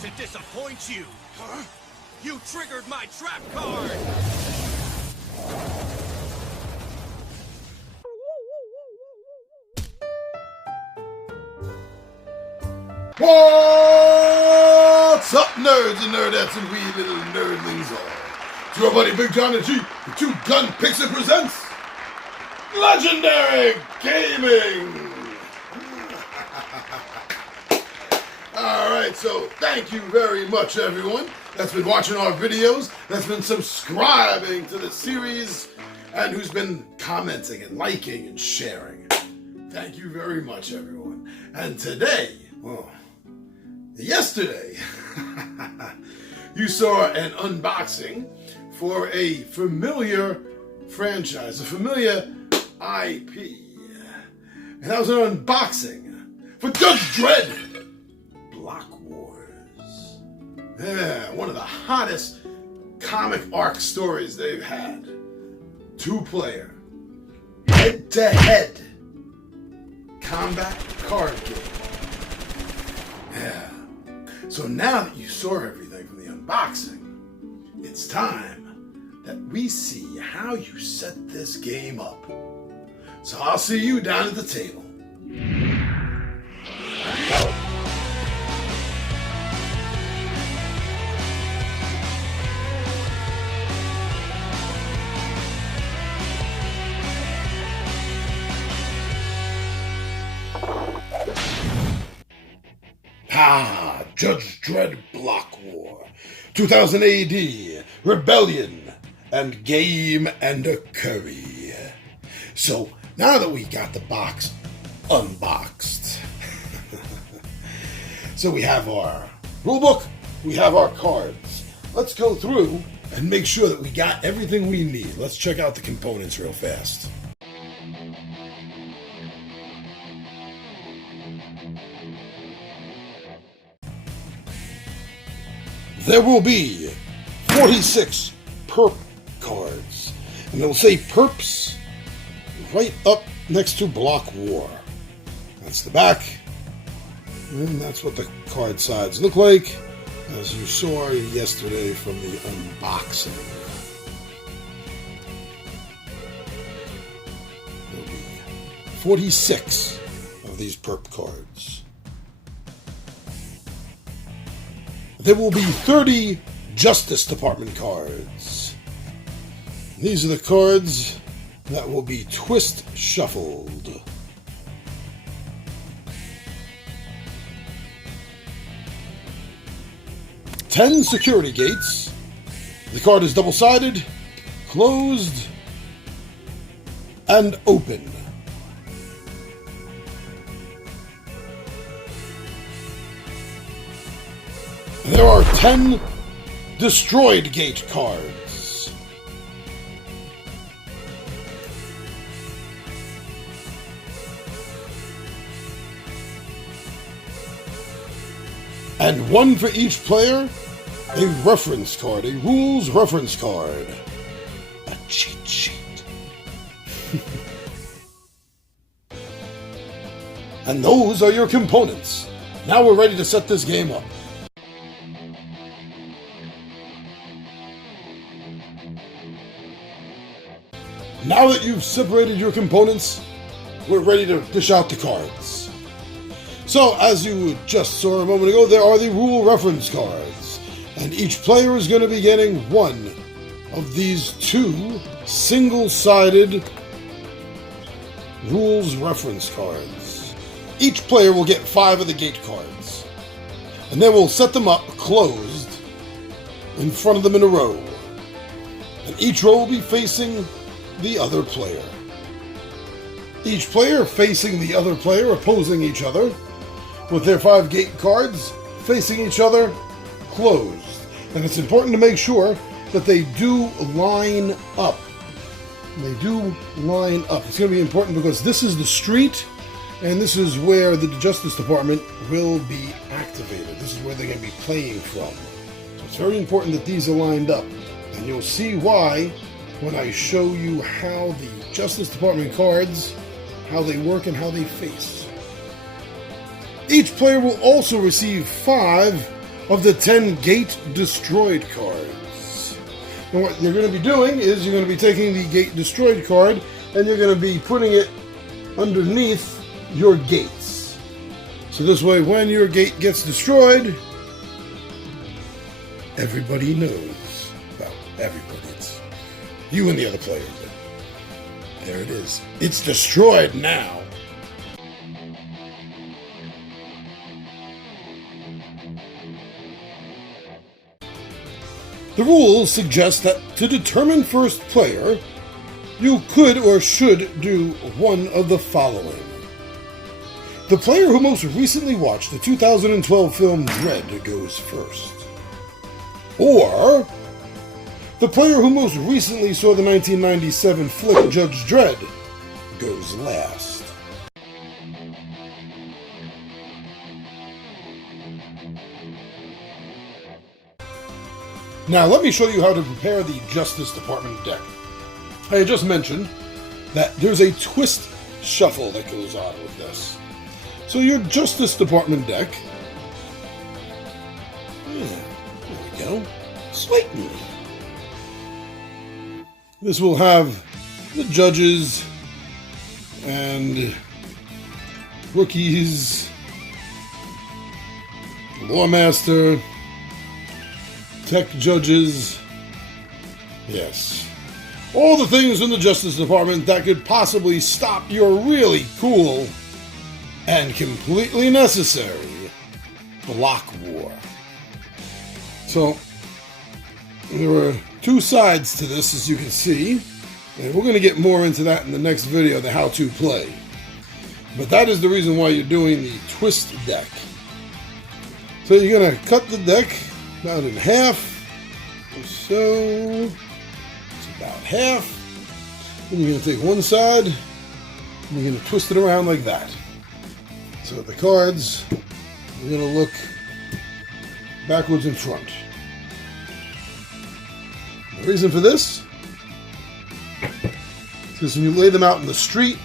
to disappoint you. Huh? You triggered my trap card! What's up, nerds and nerdettes and wee little nerdlings all? It's your buddy Big John and G, the Two Gun Pixel presents Legendary Gaming! Alright, so thank you very much, everyone that's been watching our videos, that's been subscribing to the series, and who's been commenting and liking and sharing. Thank you very much, everyone. And today, well, yesterday, you saw an unboxing for a familiar franchise, a familiar IP. And that was an unboxing for Judge Dredd Block Wars. Yeah, one of the hottest comic arc stories they've had. Two-player, head-to-head combat card game. Yeah. So now that you saw everything from the unboxing, it's time that we see how you set this game up. So I'll see you down at the table. Judge Dredd Block War, 2000 AD, Rebellion, and Game and a Curry. So, now that we got the box unboxed, so we have our rulebook, we have our cards. Let's go through and make sure that we got everything we need. Let's check out the components real fast. There will be 46 perp cards, and it'll say perps right up next to Block War. That's the back, and that's what the card sides look like, as you saw yesterday from the unboxing. There'll be 46 of these perp cards. There will be 30 Justice Department cards. These are the cards that will be twist shuffled. Ten security gates. The card is double-sided, closed, and open. There are 10 destroyed gate cards. And one for each player, a reference card, a rules reference card. A cheat sheet. And those are your components. Now we're ready to set this game up. Now that you've separated your components, we're ready to dish out the cards. So, as you just saw a moment ago, there are the rule reference cards, and each player is going to be getting one of these two single-sided rules reference cards. Each player will get 5 of the gate cards, and then we'll set them up closed in front of them in a row, and each row will be facing the other player. Each player facing the other player, opposing each other, with their 5 gate cards facing each other, closed. And it's important to make sure that they do line up. They do line up. It's going to be important because this is the street, and this is where the Justice Department will be activated. This is where they're going to be playing from. So it's very important that these are lined up. And you'll see why when I show you how the Justice Department cards, how they work and how they face. Each player will also receive 5 of the 10 Gate Destroyed cards. And what you're going to be doing is you're going to be taking the Gate Destroyed card and you're going to be putting it underneath your gates. So this way, when your gate gets destroyed, everybody knows. Well, everybody. It's you and the other player. But there it is. It's destroyed now. The rules suggest that to determine first player, you could or should do one of the following. The player who most recently watched the 2012 film Dredd goes first. Or the player who most recently saw the 1997 flick Judge Dredd goes last. Now let me show you how to prepare the Justice Department deck. I had just mentioned that there's a twist shuffle that goes on with this. So your Justice Department deck, there we go, sweet. This will have the judges and rookies, Lawmaster, tech judges, yes. All the things in the Justice Department that could possibly stop your really cool and completely necessary block war. So, there are two sides to this, as you can see, and we're going to get more into that in the next video, the how to play. But that is the reason why you're doing the twist deck. So you're going to cut the deck about in half, so it's about half. Then you're going to take one side, and you're going to twist it around like that. So the cards are going to look backwards and front. The reason for this is because when you lay them out in the street,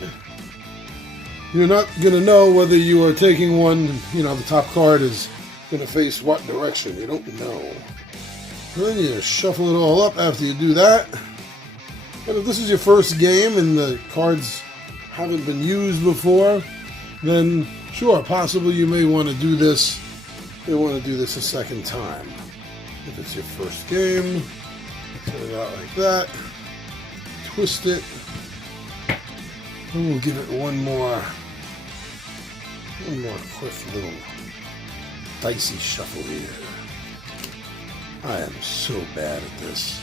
you're not going to know whether you are taking one, you know, the top card is going to face what direction. You don't know. And then you shuffle it all up after you do that. But if this is your first game and the cards haven't been used before, then sure, possibly you may want to do this. You want to do this a second time. If it's your first game, set it out like that. Twist it. And we'll give it one more quick little dicey shuffle here. I am so bad at this.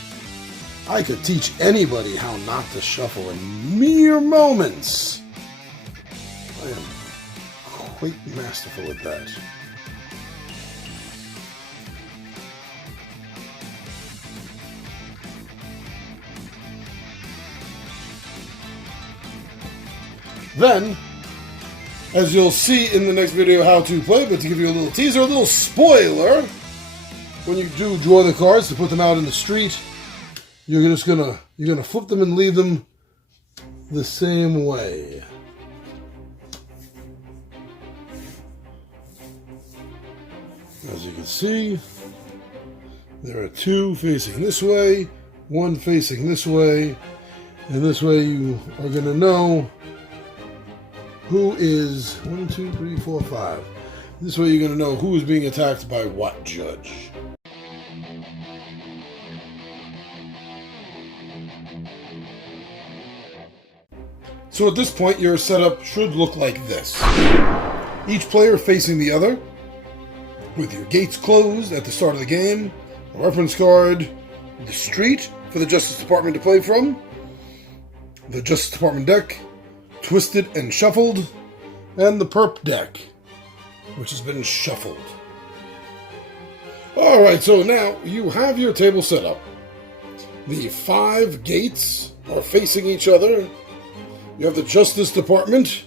I could teach anybody how not to shuffle in mere moments. I am quite masterful at that. Then, as you'll see in the next video how to play, but to give you a little teaser, a little spoiler, when you do draw the cards to put them out in the street, you're gonna flip them and leave them the same way. As you can see, there are two facing this way, one facing this way, and this way you are gonna know who is 1, 2, 3, 4, 5. This way you're going to know who is being attacked by what judge. So at this point your setup should look like this. Each player facing the other, with your gates closed at the start of the game, a reference card, the street for the Justice Department to play from, the Justice Department deck, twisted and shuffled, and the perp deck, which has been shuffled. Alright, so now you have your table set up. The 5 gates are facing each other. You have the Justice Department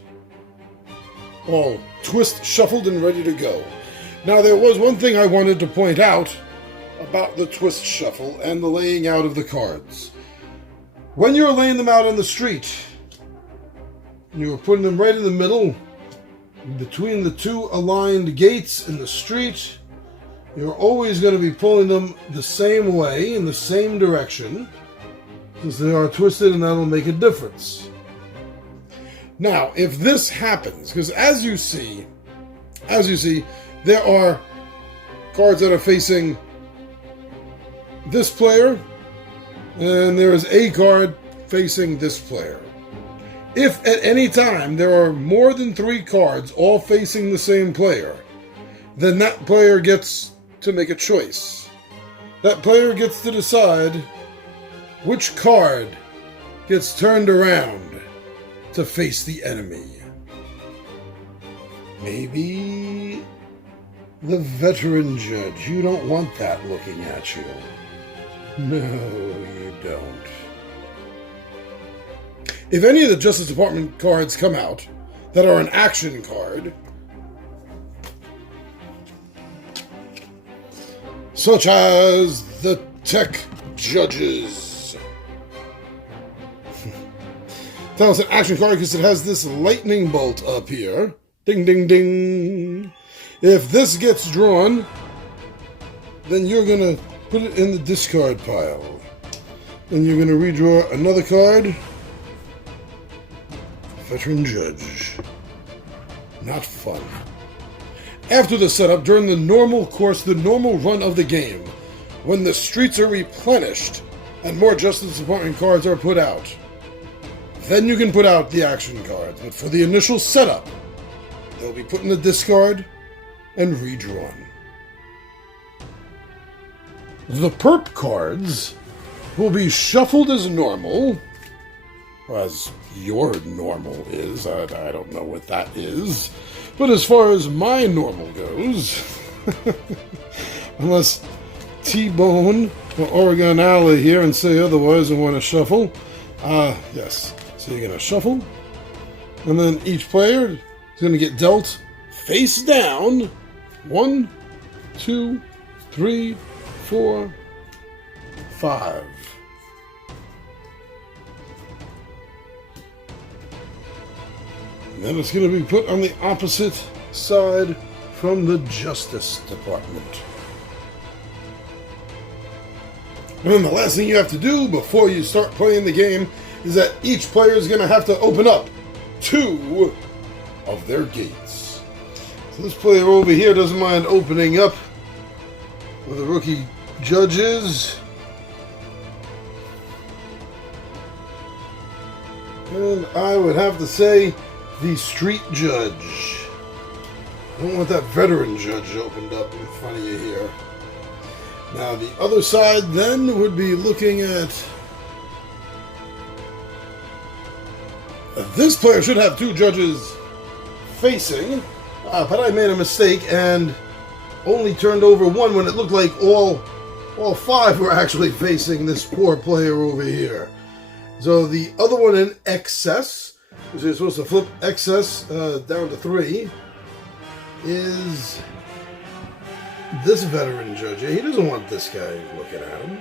all twist, shuffled, and ready to go. Now there was one thing I wanted to point out about the twist shuffle and the laying out of the cards. When you're laying them out on the street, you're putting them right in the middle, between the two aligned gates in the street, you're always going to be pulling them the same way, in the same direction, since they are twisted, and that'll make a difference. Now, if this happens, because as you see, there are cards that are facing this player, and there is a card facing this player. If at any time there are more than 3 cards all facing the same player, then that player gets to make a choice. That player gets to decide which card gets turned around to face the enemy. Maybe the veteran judge. You don't want that looking at you. No, you don't. If any of the Justice Department cards come out that are an action card, such as the Tech Judges. Tell us an action card because it has this lightning bolt up here. Ding, ding, ding. If this gets drawn, then you're going to put it in the discard pile. Then you're going to redraw another card. Veteran Judge. Not fun. After the setup, during the normal course, the normal run of the game, when the streets are replenished and more Justice Department cards are put out, then you can put out the action cards. But for the initial setup, they'll be put in the discard and redrawn. The perp cards will be shuffled as normal, as your normal is. I don't know what that is. But as far as my normal goes, unless T-Bone or Oregon Alley here and say otherwise and want to shuffle, yes. So you're going to shuffle, and then each player is going to get dealt face down 1, 2, 3, 4, 5. And then it's going to be put on the opposite side from the Justice Department. And then the last thing you have to do before you start playing the game is that each player is going to have to open up 2 of their gates. So this player over here doesn't mind opening up where the rookie judge is. And I would have to say the street judge. I don't want that veteran judge opened up in front of you here. Now the other side then would be looking at... This player should have 2 judges facing, but I made a mistake and only turned over 1 when it looked like all 5 were actually facing this poor player over here. So the other one in excess, which is supposed to flip excess down to 3, is this veteran judge. He doesn't want this guy looking at him.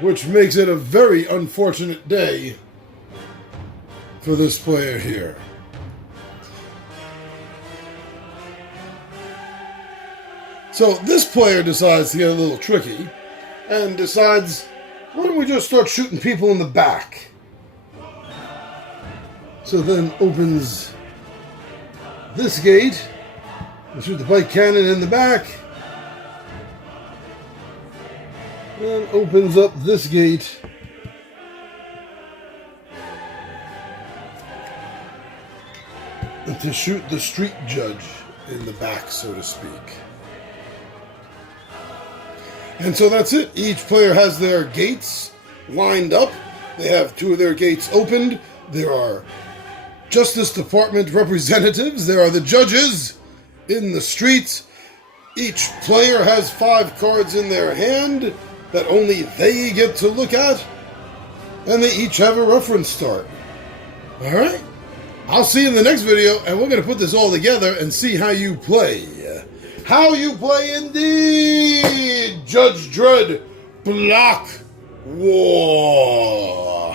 Which makes it a very unfortunate day for this player here. So this player decides to get a little tricky and decides, why don't we just start shooting people in the back? So then opens this gate and shoot the bike cannon in the back. And opens up this gate to shoot the street judge in the back, so to speak. And so that's it. Each player has their gates lined up. They have 2 of their gates opened. There are Justice Department representatives. There are the judges in the streets. Each player has 5 cards in their hand that only they get to look at. And they each have a reference start. Alright? I'll see you in the next video, and we're going to put this all together and see how you play. How you play indeed! Judge Dredd Block War!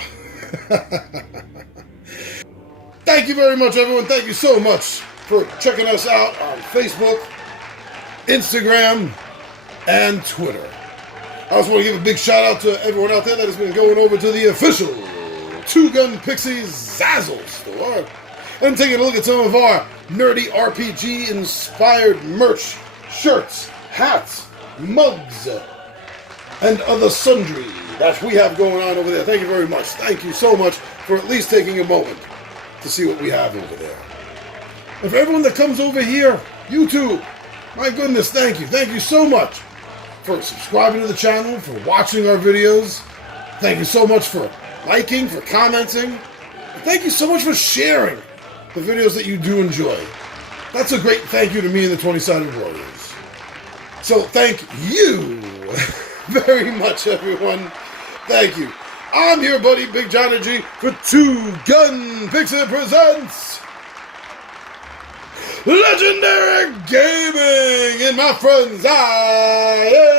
Thank you very much, everyone. Thank you so much for checking us out on Facebook, Instagram, and Twitter. I also want to give a big shout out to everyone out there that has been going over to the official Two Gun Pixies Zazzle store and taking a look at some of our nerdy RPG inspired merch, shirts, hats, mugs, and other sundry that we have going on over there. Thank you very much. Thank you so much for at least taking a moment to see what we have over there. And for everyone that comes over here, YouTube, my goodness, thank you. Thank you so much for subscribing to the channel, for watching our videos. Thank you so much for liking, for commenting. And thank you so much for sharing the videos that you do enjoy. That's a great thank you to me and the 20-Sided Warriors. So thank you very much, everyone. Thank you. I'm your buddy, Big Johnny G, for Two Gun Pixie presents Legendary Gaming. And my friends, I am